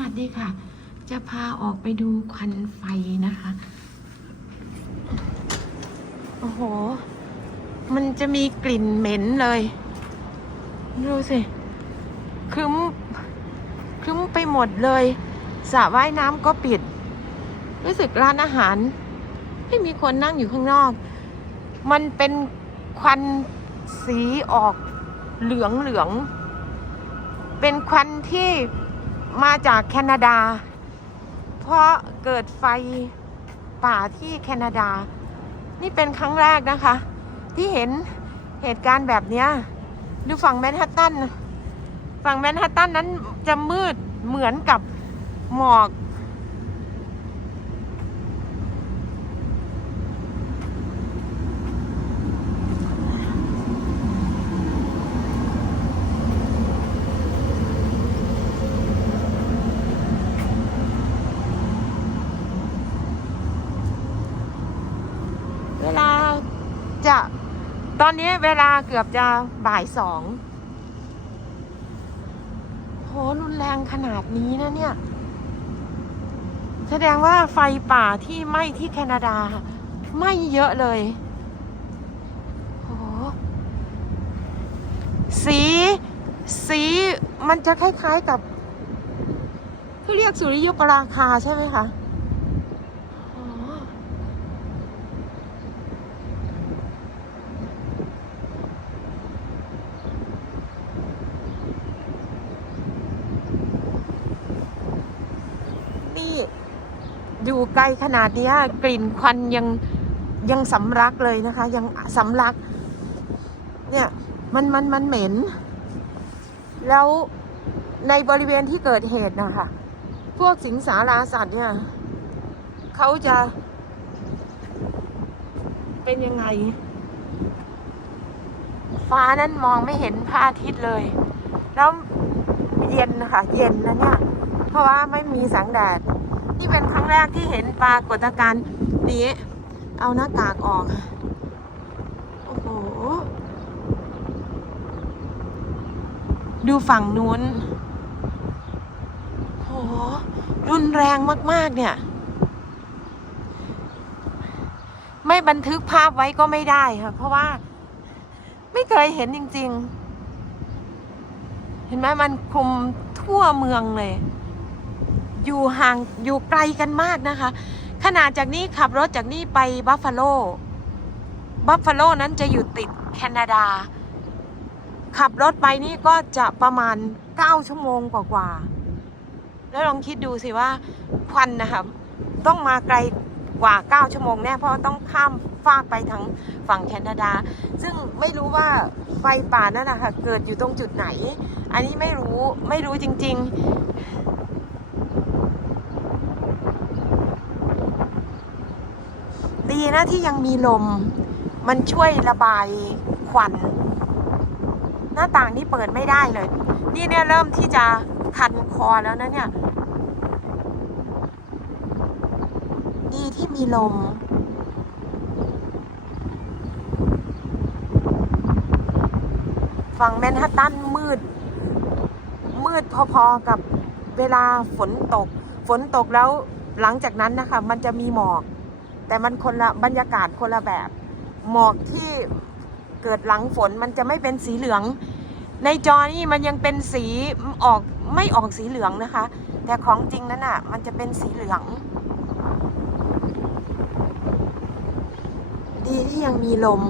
วัสดีค่ะ จะพาออกไปดูควันไฟนะคะ โอ้โห มันจะมีกลิ่นเหม็นเลย ดูสิครึ้มครึ้มไปหมดเลยสระว่ายน้ำก็ปิด รู้สึกร้านอาหาร ไม่มีคนนั่งอยู่ข้างนอก มันเป็นควันสีออกเหลืองเหลืองๆเป็นควันที่ มาจากแคนาดา เพราะเกิดไฟป่าที่แคนาดา นี่เป็นครั้งแรกนะคะ ที่เห็นเหตุการณ์แบบนี้ดูฝั่งแมนฮัตตันฝั่งแมนฮัตตันนั้นจะมืดเหมือนกับหมอก เวลาจะต อนนี้เวลาเกือบจะบ่ายสองโหรุนแรงขนาดนี้นะเนี่ย แสดงว่าไฟป่าที่ไหม้ที่แคนาดาไหม้เยอะเลยโหสี สีมันจะคล้ายๆกับที่เรียกสุริยุปราคาใช่ไหมคะอ๋อ นี่ อยู่ไกลขนาดนี้กลิ่นควันยังยังสำลักเลยนะคะ ยังสำลัก เนี่ยมันมันมันเหม็น แล้วในบริเวณที่เกิดเหตุนะคะพวกสิงสาราสัตว์เนี่ยเขาจะ เป็นยังไง ฟ้านั้นมองไม่เห็นพระอาทิตย์เลย แล้วเย็นนะคะเย็นนะเนี่ย เพราะว่าไม่มีแสงแดด นี่เป็นครั้งแรกที่เห็นปรากฏการณ์นี้ เอาหน้ากากออก โอ้โห ดูฝั่งนู้นโอ้โห รุนแรงมากๆเนี่ย ไม่บันทึกภาพไว้ก็ไม่ได้ค่ะ เพราะว่าไม่เคยเห็นจริง ๆ เห็นไหมมันคลุมทั่วเมืองเลย อยู่ห่างอยู่ไกลกันมากนะคะ ขนาดจากนี้ขับรถจากนี่ไปบัฟฟาโลบัฟฟาโลนั้นจะอยู่ติดแคนาดา ขับรถไปนี่ก็จะประมาณ 9 ชั่วโมงกว่าๆแล้วลองคิดดูสิว่าควันนะคะต้องมาไกลกว่า 9 ชั่วโมงแน่เพราะต้องข้ามฟากไปทางฝั่งแคนาดา ซึ่งไม่รู้ว่าไฟป่านั่นนะคะเกิดอยู่ตรงจุดไหน อันนี้ไม่รู้ไม่รู้จริง ๆ ดี นะที่ยังมีลม มันช่วยระบายควัน หน้าต่างนี่เปิดไม่ได้เลย นี่เนี่ยเริ่มที่จะคันคอแล้วนะเนี่ยดีที่มีลมฝั่งแมนฮัตตันมืด มืดพอๆกับเวลาฝนตก ฝนตกแล้วหลังจากนั้นนะคะ มันจะมีหมอก แต่มันคนละบรรยากาศคนละแบบ หมอกที่เกิดหลังฝนมันจะไม่เป็นสีเหลือง ในจอนี่มันยังเป็นสีออกไม่ออกสีเหลืองนะคะ แต่ของจริงนั้นอะ มันจะเป็นสีเหลือง ดีที่ยังมีลม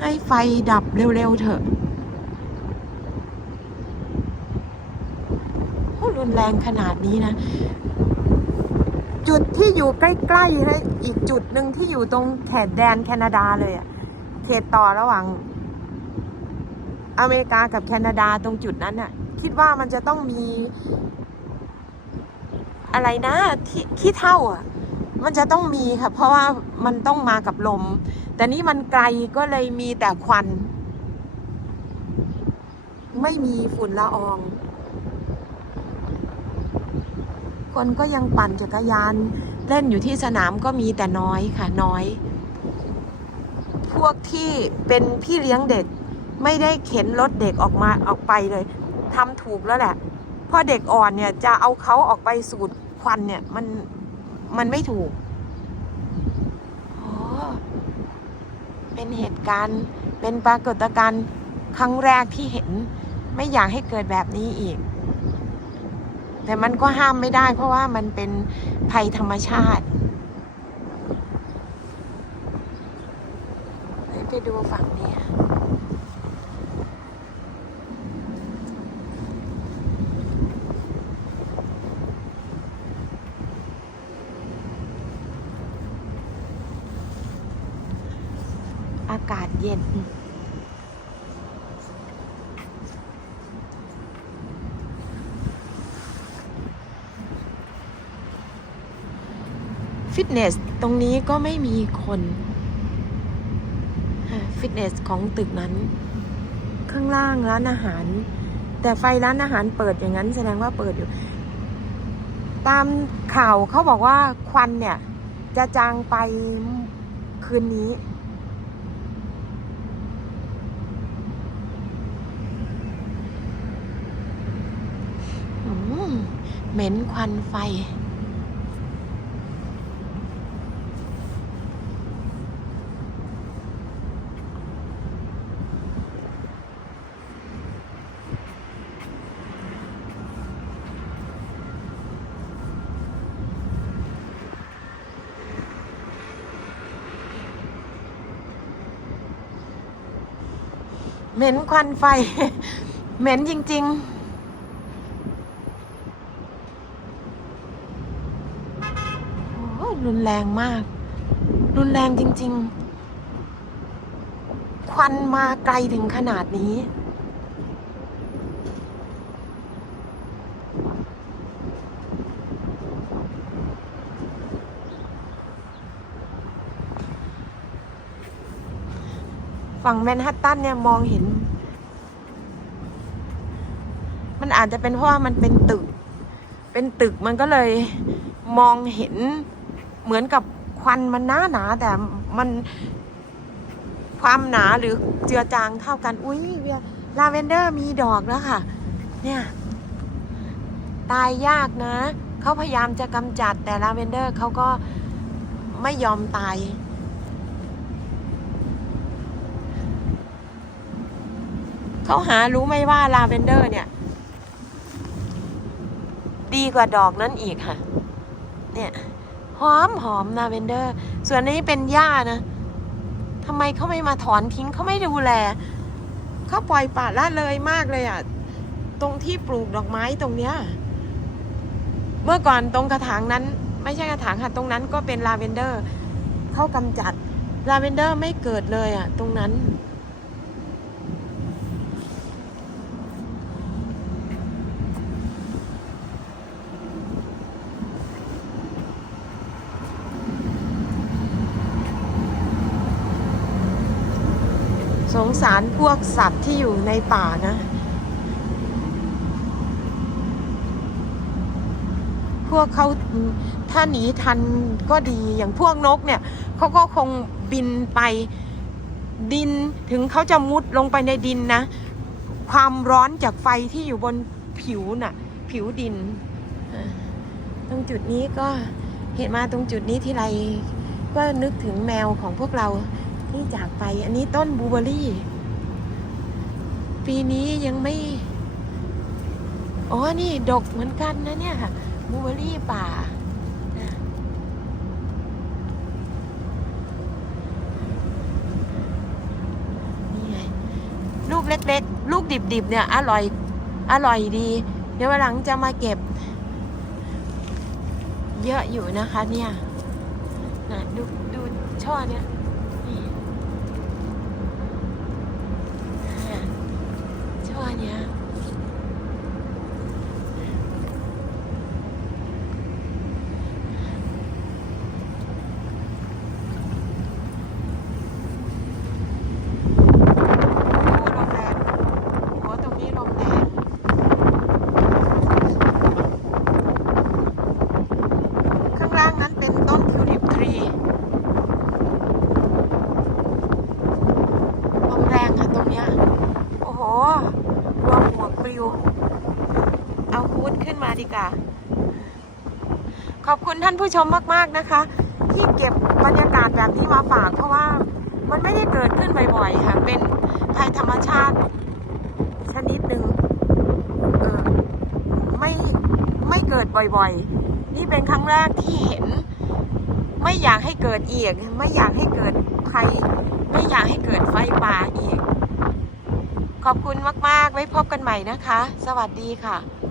ให้ไฟดับเร็วๆเถอะรุนแรงขนาดนี้นะ จุดที่อยู่ใกล้ๆนะอีกจุดหนึ่งที่อยู่ตรงแถบแดนแคนาดาเลยอะเขตต่อระหว่าง อเมริกากับแคนาดาตรงจุดนั้นน่ะคิดว่ามันจะต้องมี อะไรนะที่ขี้เท่าอะมันจะต้องมีค่ะ เพราะว่ามันต้องมากับลม แต่นี่มันไกลก็เลยมีแต่ควัน ไม่มีฝุ่นละออง คนก็ยังปั่นจักรยานเล่นอยู่ที่สนามก็มีแต่น้อยค่ะน้อย พวกที่เป็นพี่เลี้ยงเด็ก ไม่ได้เข็นรถเด็กออกมาออกไปเลยทำถูกแล้วแหละพราะเด็กอ่อนเนี่ยจะเอาเขาออกไปสูดควันเนี่ยมันมันไม่ถูกโอ้เป็นเหตุการณ์เป็นปรากฏการณ์ครั้งแรกที่เห็น ไม่อยากให้เกิดแบบนี้อีก แต่มันก็ห้ามไม่ได้เพราะว่ามันเป็นภัยธรรมชาติไปดูฝั่งนี้อากาศเย็น ฟิตเนสตรงนี้ก็ไม่มีคนฟิตเนสของตึกนั้น ข้างล่างร้านอาหาร แต่ไฟร้านอาหารเปิดอย่างนั้น แสดงว่าเปิดอยู่ ตามข่าวเขาบอกว่าควันเนี่ย จะจางไปคืนนี้เหม็นควันไฟ เหม็นควันไฟ เหม็นจริง ๆรุนแรงมาก รุนแรงจริง ๆ ควันมาไกลถึงขนาดนี้ ฝั่งแมนฮัตตันเนี่ยมองเห็น มันอาจจะเป็นเพราะว่ามันเป็นตึก เป็นตึกมันก็เลยมองเห็นเหมือนกับควันมันหนาหนาแต่มันความหนาหรือเจือจางเท่ากัน อุ้ยเวียลาเวนเดอร์มีดอกแล้วค่ะ เนี่ย ตายยากนะ เขาพยายามจะกำจัดแต่ลาเวนเดอร์เขาก็ไม่ยอมตาย เขาหารู้ไหมว่าลาเวนเดอร์เนี่ย ดีกว่าดอกนั้นอีกค่ะ เนี่ย หอมหอมลาเวนเดอร์ ส่วนนี้เป็นหญ้านะทำไมเขาไม่มาถอนทิ้งเขาไม่ดูแลเขาปล่อยป่าละเลยมากเลยอะ่ะ ตรงที่ปลูกดอกไม้ตรงเนี้ย เมื่อก่อนตรงกระถางนั้น ไม่ใช่กระถางค่ะ ตรงนั้นก็เป็นลาเวนเดอร์เขากำจัดลาเวนเดอร์ไม่เกิดเลยอะ่ะ ตรงนั้น งสารพวกสัตว์ที่อยู่ในป่านะ พวกเขาถ้าหนีทันก็ดีอย่างพวกนกเนี่ยเขาก็คงบินไปดินถึงเขาจะมุดลงไปในดินนะ ความร้อนจากไฟที่อยู่บนผิวน่ะ ผิวดิน ตรงจุดนี้ก็เห็นมาตรงจุดนี้ที่ไรก็นึกถึงแมวของพวกเรา ที่จากไป อันนี้ต้นบูเบอรี่ ปีนี้ยังไม่อ๋อนี่ดกเหมือนกันนะเนี่ยค่ะบูเบอรี่ป่านะนี่ไงลูกเล็กๆ ลูกดิบๆ เนี่ย อร่อย อร่อยดี เดี๋ยววันหลังจะมาเก็บ เยอะอยู่นะคะเนี่ยนะดูดูช่อเนี่ย นี่อ่า ช่อเนี้ยโอ้ลมแรงโอ้ตรงนี้ลมแรงข้างล่างนั้นเป็นต้นทิวลิปทรี ลมแรงค่ะตรงเนี้ย โอ้โห รวมหัว วุ้นขึ้น มาดีกว่า ขอบคุณท่านผู้ชมมากๆนะคะ ที่เก็บบรรยากาศแบบนี้มาฝาก เพราะว่ามันไม่ได้เกิดขึ้นบ่อยๆค่ะ เป็นภัยธรรมชาติชนิดหนึ่งเออไม่ไม่เกิดบ่อยๆ นี่เป็นครั้งแรกที่เห็น ไม่อยากให้เกิดอีก ไม่อยากให้เกิดภัยไม่อยากให้เกิดไฟป่าอีก ขอบคุณมากๆ ไว้พบกันใหม่นะคะ สวัสดีค่ะ